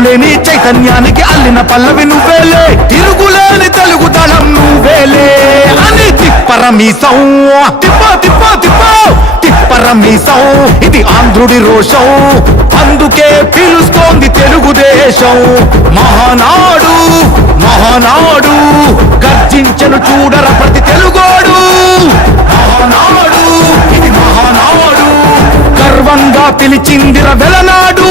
తిరుగులేని లేని చైతన్యానికి అల్లిన పల్లవి నువ్వేలే. తిరుగులేని తెలుగు దళం నువ్వేలే. అని తిప్పరమీసం. తిప్ప తిప్ప తిప్ప. తిప్పరమీసం. ఇది ఆంధ్రుడి రోషం. అందుకే పిలుస్తోంది తెలుగుదేశం. మహానాడు మహానాడు. గర్జించను చూడర ప్రతి తెలుగోడు. మహానాడు ఇది మహానాడు. గర్వంగా పిలిచిందిర వెలనాడు.